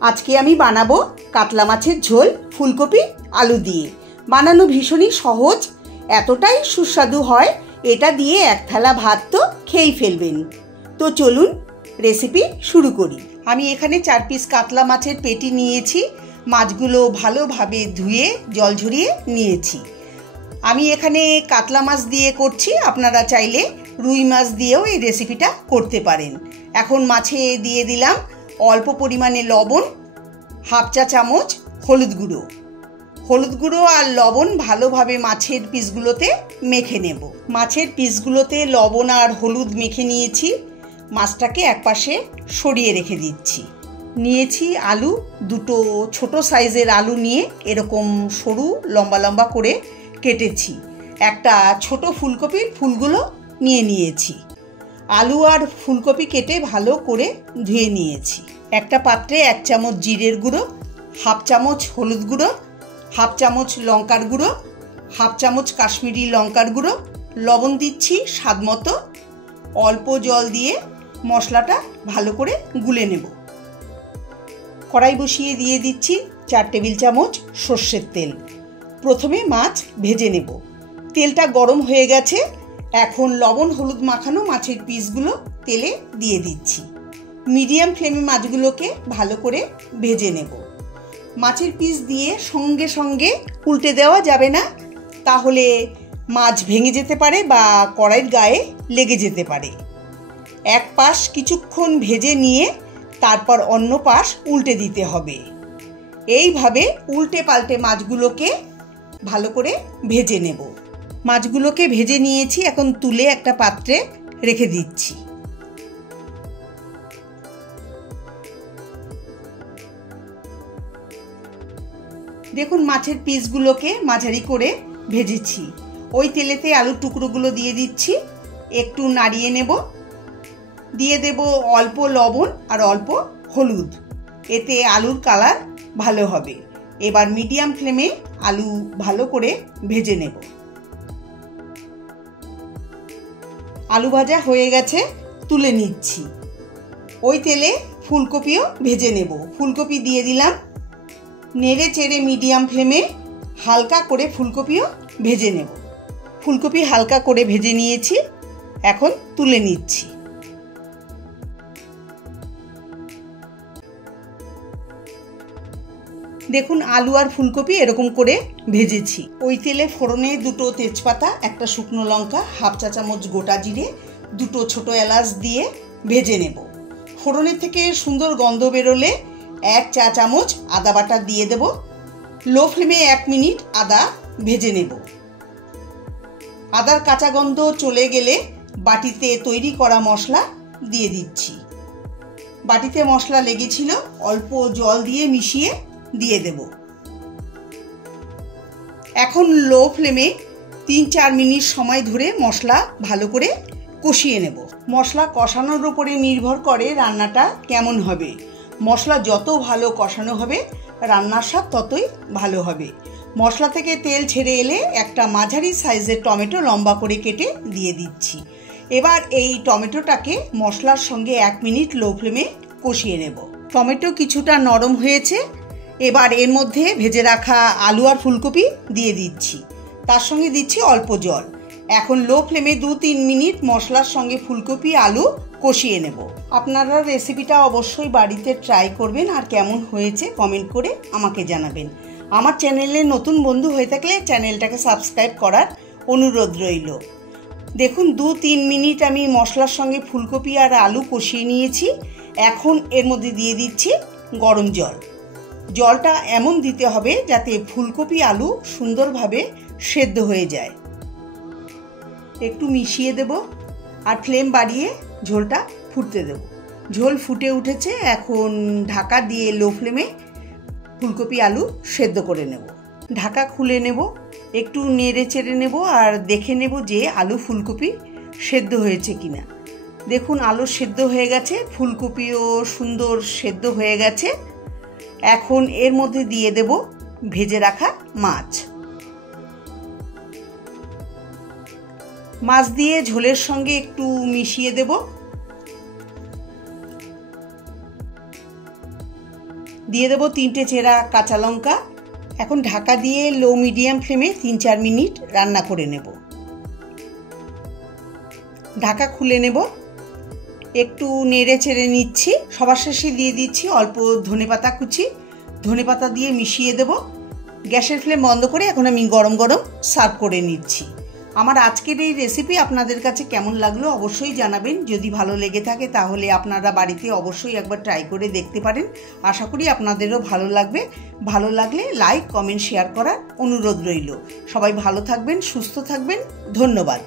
আজকে আমি বানাবো কাতলা মাছের ঝোল ফুলকপি আলু দিয়ে। বানানো ভীষণই সহজ, এতটাই সুস্বাদু হয়, এটা দিয়ে এক থালা ভাত তো খেয়েই ফেলবেন। তো চলুন রেসিপি শুরু করি। আমি এখানে 4 পিস কাতলা মাছের পেটি নিয়েছি। মাছগুলো ভালোভাবে ধুয়ে জল ঝরিয়ে নিয়েছি। আমি এখানে কাতলা মাছ দিয়ে করছি, আপনারা চাইলে রুই মাছ দিয়েও এই রেসিপিটা করতে পারেন। এখন মাছে দিয়ে দিলাম অল্প পরিমাণে লবণ, হাফ চা চামচ হলুদ গুঁড়ো আর লবণ ভালোভাবে মাছের পিসগুলোতে মেখে নেব। মাছের পিসগুলোতে লবণ আর হলুদ মেখে নিয়েছি। মাছটাকে একপাশে সরিয়ে রেখে দিচ্ছি। নিয়েছি আলু, দুটো ছোট সাইজের আলু নিয়ে এরকম সরু লম্বা লম্বা করে কেটেছি। একটা ছোট ফুলকপির ফুলগুলো নিয়েছি। আলু আর ফুলকপি কেটে ভালো করে ধুয়ে নিয়েছি। একটা পাত্রে 1 চামচ জিরের গুঁড়ো, হাফ চামচ হলুদ গুঁড়ো, হাফ চামচ লঙ্কার গুঁড়ো, হাফ চামচ কাশ্মীরি লঙ্কার গুঁড়ো, লবণ দিচ্ছি স্বাদ মতো। অল্প জল দিয়ে মশলাটা ভালো করে গুলে নেব। কড়াই বসিয়ে দিয়ে দিচ্ছি 4 টেবিল চামচ সর্ষের তেল। প্রথমে মাছ ভেজে নেব। তেলটা গরম হয়ে গেছে। এখন লবণ হলুদ মাখানো মাছের পিসগুলো তেলে দিয়ে দিচ্ছি। মিডিয়াম ফ্লেমে মাছগুলোকে ভালো করে ভেজে নেব। মাছের পিস দিয়ে সঙ্গে সঙ্গে উল্টে দেওয়া যাবে না, তাহলে মাছ ভেঙে যেতে পারে বা কড়াইয়ের গায়ে লেগে যেতে পারে। এক পাশ কিছুক্ষণ ভেজে নিয়ে তারপর অন্য পাশ উল্টে দিতে হবে। এইভাবে উল্টে পাল্টে মাছগুলোকে ভালো করে ভেজে নেব। মাছগুলোকে ভেজে নিয়েছি, এখন তুলে একটা পাত্রে রেখে দিচ্ছি। দেখুন মাছের পিসগুলোকে মাঝারি করে ভেজেছি। ওই তেলেতে আলুর টুকরোগুলো দিয়ে দিচ্ছি, একটু নাড়িয়ে নেব। দিয়ে দেব অল্প লবণ আর অল্প হলুদ, এতে আলুর কালার ভালো হবে। এবার মিডিয়াম ফ্লেমে আলু ভালো করে ভেজে নেব। আলু ভাজা হয়ে গেছে, তুলে নিচ্ছি। ওই তেলে ফুলকপিও ভেজে নেব। ফুলকপি দিয়ে দিলাম। নেড়ে চেড়ে মিডিয়াম ফ্লেমে হালকা করে ফুলকপিও ভেজে নেব। ফুলকপি হালকা করে ভেজে নিয়েছি, এখন তুলে নিচ্ছি। দেখুন আলু আর ফুলকপি এরকম করে ভেজেছি। ওই তেলে ফোড়নে 2টো তেজপাতা, একটা শুকনো লঙ্কা, হাফ চা চামচ গোটা জিরে, 2টো ছোট এলাচ দিয়ে ভেজে নেব। ফোড়নের থেকে সুন্দর গন্ধ বেরোলে 1 চা চামচ আদা বাটা দিয়ে দেব। লো ফ্লেমে 1 মিনিট আদা ভেজে নেব। আদার কাঁচা গন্ধ চলে গেলে বাটিতে তৈরি করা মশলা দিয়ে দিচ্ছি। বাটিতে মশলা লেগেছিল, অল্প জল দিয়ে মিশিয়ে দিয়ে দেব। এখন লো ফ্লেমে 3-4 মিনিট সময় ধরে মশলা ভালো করে কষিয়ে নেব। মশলা কষানোর উপরে নির্ভর করে রান্নাটা কেমন হবে। মশলা যত ভালো কষানো হবে রান্নার স্বাদ ততই ভালো হবে। মশলা থেকে তেল ছেড়ে এলে একটা মাঝারি সাইজের টমেটো লম্বা করে কেটে দিয়ে দিচ্ছি। এবার এই টমেটোটাকে মশলার সঙ্গে 1 মিনিট লো ফ্লেমে কষিয়ে নেব। টমেটো কিছুটা নরম হয়েছে। এবার এর মধ্যে ভেজে রাখা আলু আর ফুলকপি দিয়ে দিচ্ছি। তার সঙ্গে দিচ্ছি অল্প জল। এখন লো ফ্লেমে 2-3 মিনিট মশলার সঙ্গে ফুলকপি আলু কষিয়ে নেব। আপনারা রেসিপিটা অবশ্যই বাড়িতে ট্রাই করবেন আর কেমন হয়েছে কমেন্ট করে আমাকে জানাবেন। আমার চ্যানেলে নতুন বন্ধু হয়ে থাকলে চ্যানেলটাকে সাবস্ক্রাইব করার অনুরোধ রইল। দেখুন 2-3 মিনিট আমি মশলার সঙ্গে ফুলকপি আর আলু কষিয়ে নিয়েছি। এখন এর মধ্যে দিয়ে দিচ্ছি গরম জল। জলটা এমন দিতে হবে যাতে ফুলকপি আলু সুন্দরভাবে সেদ্ধ হয়ে যায়। একটু মিশিয়ে দেব আর ফ্লেম বাড়িয়ে ঝোলটা ফুটতে দেব। ঝোল ফুটে উঠেছে, এখন ঢাকা দিয়ে লো ফ্লেমে ফুলকপি আলু সেদ্ধ করে নেব। ঢাকা খুলে নেব, একটু নেড়ে চেড়ে নেব আর দেখে নেব যে আলু ফুলকপি সেদ্ধ হয়েছে কিনা। দেখুন আলু সেদ্ধ হয়ে গেছে, ফুলকপিও সুন্দর সেদ্ধ হয়ে গেছে। এখন এর মধ্যে দিয়ে দেব ভেজে রাখা মাছ। মাছ দিয়ে ঝোলের সঙ্গে একটু মিশিয়ে দেব। দিয়ে দেবো 3টে চেরা কাঁচা লঙ্কা। এখন ঢাকা দিয়ে লো মিডিয়াম ফ্লেমে 3-4 মিনিট রান্না করে নেব। ঢাকা খুলে নেব, একটু নেড়ে চেড়ে নিচ্ছি। সবার শেষে দিয়ে দিচ্ছি অল্প ধনেপাতা কুচি। ধনেপাতা দিয়ে মিশিয়ে দেব। গ্যাসের ফ্লেম বন্ধ করে এখন আমি গরম গরম সার্ভ করে নিচ্ছি। আমার আজকের এই রেসিপি আপনাদের কাছে কেমন লাগলো অবশ্যই জানাবেন। যদি ভালো লেগে থাকে তাহলে আপনারা বাড়িতে অবশ্যই একবার ট্রাই করে দেখতে পারেন। আশা করি আপনাদেরও ভালো লাগবে। ভালো লাগলে লাইক, কমেন্ট, শেয়ার করার অনুরোধ রইল। সবাই ভালো থাকবেন, সুস্থ থাকবেন। ধন্যবাদ।